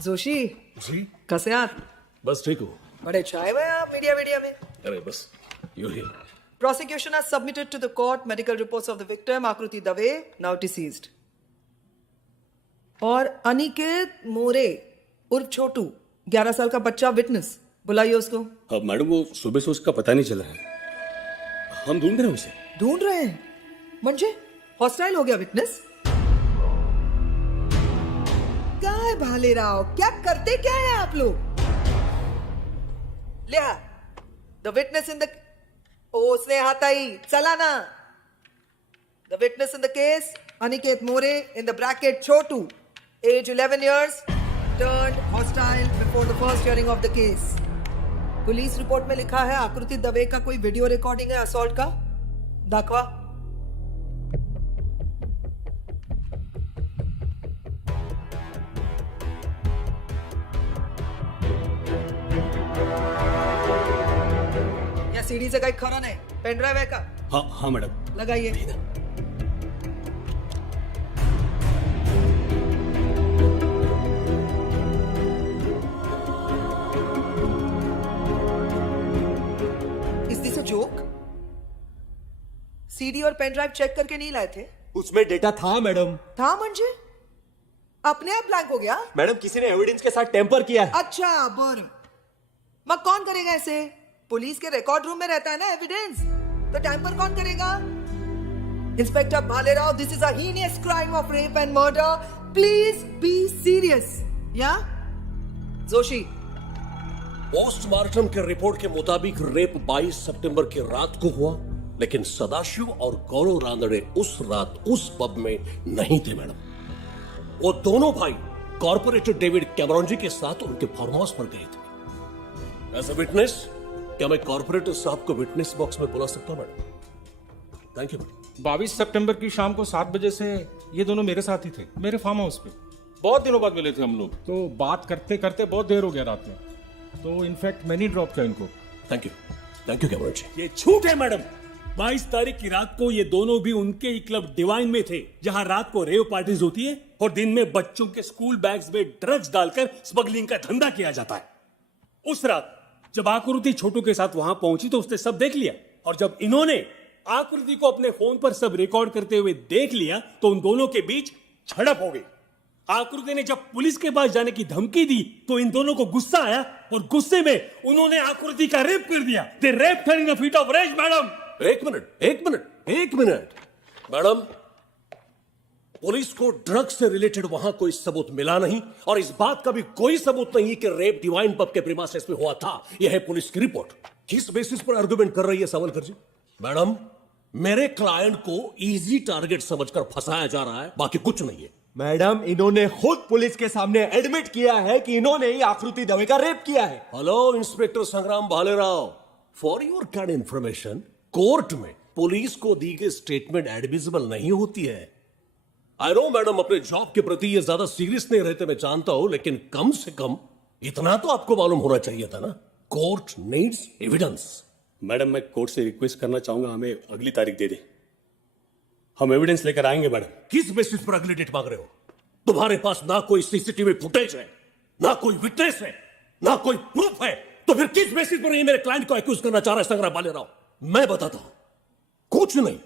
जोशी जी कसे आहात? बस ठीक हूँ. बड़े छाए हुए हैं आप मीडिया में. अरे बस you he. Prosecution has submitted to the court medical reports of the victim Akruti Dave, now deceased. और अनिकेत मोरे उर्फ छोटू 11 साल का बच्चा विटनेस. बुलाइए उसको. अब मैडम वो सुबह से उसका पता नहीं चला है. हम ढूंढ रहे हैं उसे. ढूंढ रहे हैं म्हणजे हॉस्टाइल हो गया विटनेस. काय भालेराव, क्या करते क्या है आप लोग? लिहा द विटनेस इन द उसने हाताई चला ना. The witness in the case Aniket More in the bracket Chhotu age 11 years turned hostile before the first hearing of the case. Police report में लिखा है आकृति दवे का कोई वीडियो रिकॉर्डिंग है असॉल्ट का. दाखवा. या सीडी से काही खरं नाही. पेनड्राइव आहे का? हाँ हाँ मैडम. लगाइए. Is this a joke? CD और पेनड्राइव चेक करके नहीं लाए थे? उसमें डेटा था मैडम. था म्हणजे अपने आप ब्लैंक हो गया? मैडम किसी ने एविडेंस के साथ टेम्पर किया है. अच्छा बर. मग कौन करेगा ऐसे? पुलिस के रिकॉर्ड रूम में रहता है ना एविडेंस, तो टैंपर कौन करेगा? Inspector Bhalerao, this is a heinous crime of rape and murder. Please be serious. या जोशी. पोस्टमार्टम के रिपोर्ट के मुताबिक रेप 22 सितंबर की रात को हुआ, लेकिन सदाशिव और गौरव रानड़े उस रात उस पब में नहीं थे मैडम. वो दोनों भाई कॉर्पोरेटर डेविड कैमरॉन जी के साथ उनके फार्म हाउस पर गए थे. एज अ विटनेस, क्या मैं कॉर्पोरेटर साहब को विटनेस बॉक्स में बुला सकता हूं मैडम? Thank you madam. 22 सितंबर की शाम को 7 बजे से ये दोनों मेरे साथ ही थे, मेरे फार्म हाउस पे. बहुत दिनों बाद मिले थे हम लोग, तो बात करते करते बहुत देर हो गया रात में, तो इनफैक्ट मैंने ड्रॉप किया इनको. थैंक यू कैमरॉन जी. ये झूठ है मैडम. 22 तारीख की रात को ये दोनों भी उनके ही क्लब डिवाइन में थे, जहां रात को रेव पार्टीज होती है और दिन में बच्चों के स्कूल बैग्स में ड्रग्स डालकर स्मगलिंग का धंधा किया जाता है. उस रात जब आकृति छोटू के साथ वहां पहुंची तो उसने सब देख लिया, और जब इन्होंने आकृति को अपने फोन पर सब रिकॉर्ड करते हुए देख लिया तो उन दोनों के बीच झड़प हो गई. आकृति ने जब पुलिस के पास जाने की धमकी दी तो इन दोनों को गुस्सा आया और गुस्से में उन्होंने आकृति का रेप कर दिया. They raped her in a fit of rage madam. एक मिनट मैडम. पुलिस को ड्रग्स से रिलेटेड वहां कोई सबूत मिला नहीं, और इस बात का भी कोई सबूत नहीं कि रेप डिवाइन पब के प्रीमाइसेस में हुआ था. यह है पुलिस की रिपोर्ट. किस बेसिस पर आर्गुमेंट कर रही है सावलकर जी? मैडम, मेरे क्लाइंट को इजी टारगेट समझकर फंसाया जा रहा है, बाकी कुछ नहीं है. मैडम इन्होंने खुद पुलिस के सामने एडमिट किया है कि इन्होंने ही आकृति दवे का रेप किया है. हेलो इंस्पेक्टर संग्राम Bhalerao, for your kind information, court में पुलिस को दी गई स्टेटमेंट एडमिसिबल नहीं होती है. आई नो मैडम, अपने जॉब के प्रति ये ज्यादा सीरियस नहीं रहते, मैं जानता हूं, लेकिन कम से कम इतना तो आपको मालूम होना चाहिए था ना. Court needs evidence. मैडम मैं कोर्ट से रिक्वेस्ट करना चाहूंगा, हमें अगली तारीख दे दे. हम एविडेंस लेकर आएंगे मैडम. किस बेसिस पर अगली डेट मांग रहे हो? तुम्हारे पास ना कोई सीसीटीवी फुटेज है, ना कोई विटनेस है, ना कोई प्रूफ है, तो फिर किस बेसिस पर ये मेरे क्लाइंट को एक्यूज करना चाह रहा है संग्राम भालेराव? मैं बताता हूं, कुछ नहीं.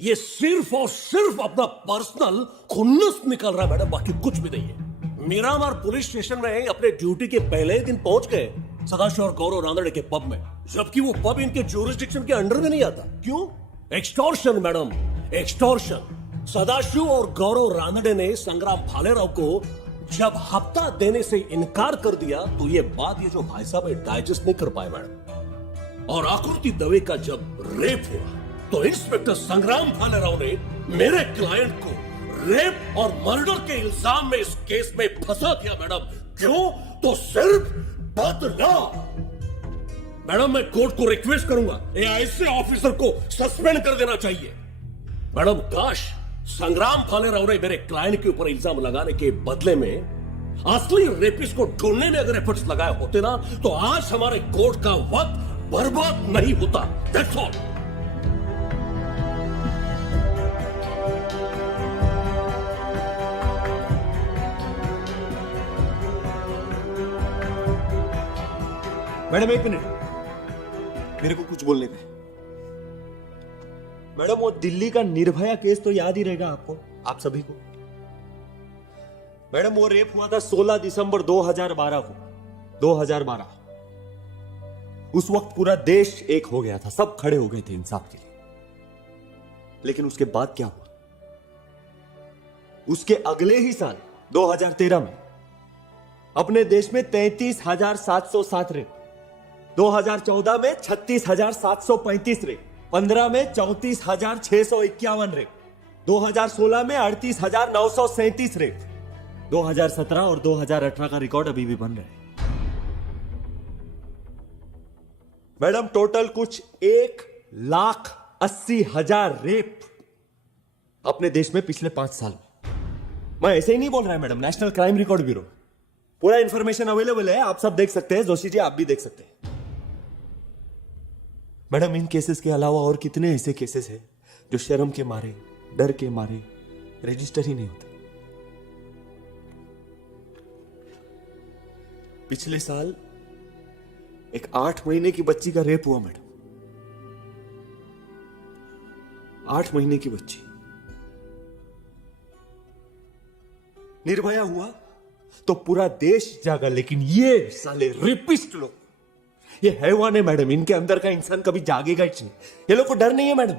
ये सिर्फ और सिर्फ अपना पर्सनल खुन्नस निकल रहा है मैडम, बाकी कुछ भी नहीं है. मिरामार पुलिस स्टेशन में अपने ड्यूटी के पहले ही दिन पहुंच गए सदाशिव और गौरव रानड़े के पब में, जबकि वो पब इनके ज्यूरिसडिक्शन के अंडर में नहीं आता. क्यों? Extortion madam, extortion. सदाशिव और गौरव रानड़े ने संग्राम भालेराव को जब हफ्ता देने से इनकार कर दिया तो ये बात ये जो भाई साहब डाइजेस्ट नहीं कर पाए मैडम. और आकृति दवे का जब रेप हुआ तो इंस्पेक्टर संग्राम भालेराव ने मेरे क्लाइंट को रेप और मर्डर के इल्जाम में इस केस में फंसा दिया मैडम. क्यों? तो सिर्फ बदला. मैडम मैं कोर्ट को रिक्वेस्ट करूंगा, ऐसे ऑफिसर को सस्पेंड कर देना चाहिए. मैडम काश संग्राम भालेराव ने मेरे क्लाइंट के ऊपर इल्जाम लगाने के बदले में असली रेपिस्ट को ढूंढने में अगर एफर्ट्स लगाए होते ना, तो आज हमारे कोर्ट का वक्त बर्बाद नहीं होता. That's all. मैडम एक मिनट, मेरे को कुछ बोलने का है। मैडम वो दिल्ली का निर्भया केस तो याद ही रहेगा आपको, आप सभी को। मैडम वो रेप हुआ था 16 दिसंबर 2012 को, 2012। उस वक्त पूरा देश एक हो गया था, सब खड़े हो गए थे इंसाफ के लिए। लेकिन उसके बाद क्या हुआ? उसके अगले ही साल 2013 में अपने देश में 33,707 रेप, 2014 में 36,735 रेप, 15 में 34,651 रेप, 2016 में 38,937 रेप, 2017 और 2018 का रिकॉर्ड अभी भी बन रहा है। मैडम टोटल कुछ 1,80,000 रेप अपने देश में पिछले 5 साल में। मैं ऐसे ही नहीं बोल रहा है madam, national crime record bureau, पूरा इंफॉर्मेशन अवेलेबल है, आप सब देख सकते हैं। जोशी जी आप भी देख सकते हैं। मैडम इन केसेस के अलावा और कितने ऐसे केसेस हैं जो शर्म के मारे, डर के मारे रजिस्टर ही नहीं होते। पिछले साल एक 8 महीने की बच्ची का रेप हुआ मैडम, 8 महीने की बच्ची। निर्भया हुआ तो पूरा देश जागा, लेकिन ये साले रेपिस्ट लोग, ये हैवान है मैडम, इनके अंदर का इंसान कभी जागेगा ही नहीं। ये लोग को डर नहीं है मैडम।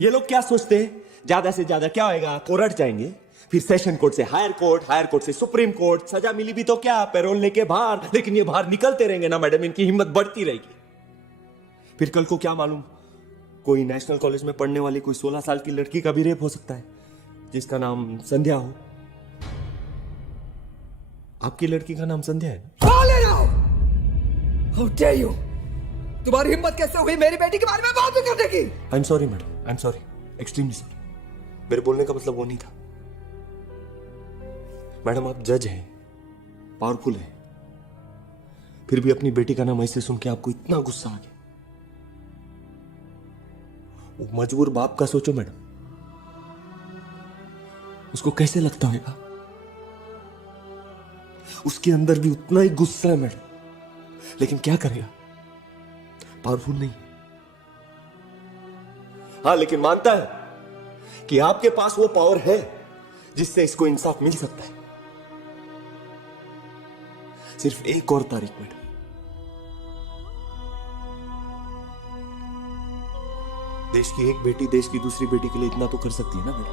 ये लोग क्या सोचते हैं, ज्यादा से ज्यादा क्या होएगा, कोर्ट जाएंगे, फिर सेशन कोर्ट से हायर कोर्ट, हायर कोर्ट से सुप्रीम कोर्ट, सजा मिली भी तो क्या, पैरोल लेके बाहर। लेकिन ये बाहर निकलते रहेंगे ना मैडम, इनकी हिम्मत बढ़ती रहेगी। फिर कल को क्या मालूम, कोई नेशनल कॉलेज में पढ़ने वाली कोई 16 साल की लड़की का भी रेप हो सकता है, जिसका नाम संध्या हो। आपकी लड़की का नाम संध्या है ना? How dare you? तुम्हारी हिम्मत कैसे हुई मेरी बेटी के बारे में बात करने की? I am sorry madam, I am sorry, extremely sorry. मेरे बोलने का मतलब वो नहीं था। मैडम आप जज हैं, पावरफुल हैं, फिर भी अपनी बेटी का नाम ऐसे सुन के आपको इतना गुस्सा आ गया। वो मजबूर बाप का सोचो मैडम, उसको कैसे लगता होगा। उसके अंदर भी उतना ही गुस्सा है मैडम, लेकिन क्या करेगा, पावरफुल नहीं। हाँ लेकिन मानता है कि आपके पास वो पावर है जिससे इसको इंसाफ मिल सकता है। सिर्फ एक और तारीख मैडम, देश की एक बेटी देश की दूसरी बेटी के लिए इतना तो कर सकती है ना मैडम।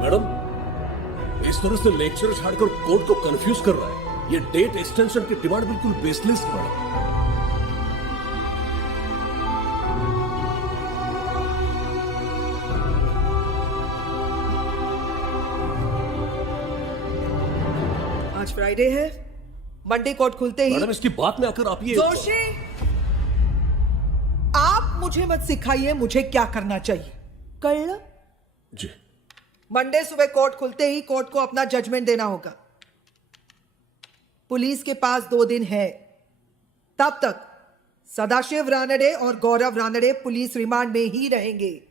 मैडम इस तरह से लेक्चर छाड़कर कोर्ट को कंफ्यूज कर रहा है। ये डेट एक्सटेंशन की डिमांड बिल्कुल बेसलेस है मैडम। आज फ्राइडे है, मंडे कोर्ट खुलते ही। मैडम इसकी बात में आकर आप ये जोशी, आप मुझे मत सिखाइए मुझे क्या करना चाहिए, कल जी मंडे सुबह कोर्ट खुलते ही कोर्ट को अपना जजमेंट देना होगा। पुलिस के पास 2 दिन है, तब तक सदाशिव रानडे और गौरव रानडे पुलिस रिमांड में ही रहेंगे।